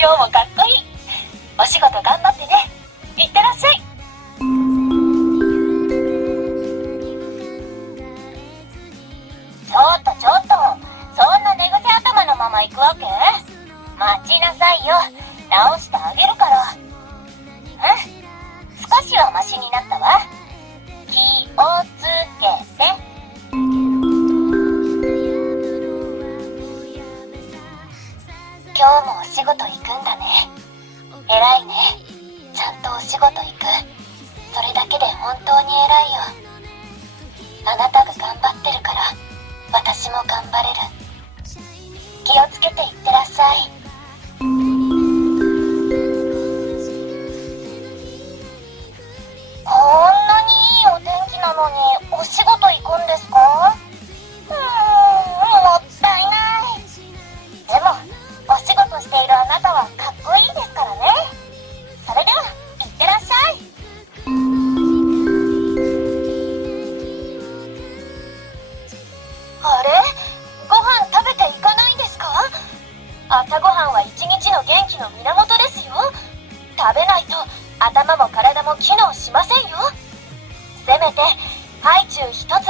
今日もかっこいい。お仕事頑張ってね。いってらっしゃい。ちょっとちょっと、そんな寝癖頭のまま行くわけ？待ちなさいよ。直してあげるから。少しはマシになったわ。気をつけて。今日もお仕事行くんだね。偉いね。ちゃんとお仕事行く。それだけで本当に偉いよ。あなたが頑張ってるから私も頑張れる。気をつけていってらっしゃい。こんなにいいお天気なのにお仕事行くんですか？もったいない。でもお仕事しているあなたはかっこいいですからね。それではいってらっしゃい。あれ？ご飯食べていかないんですか？朝ごはんは一日の元気の源ですよ。食べないと頭も体も機能しませんよ。せめてハイチュウ一粒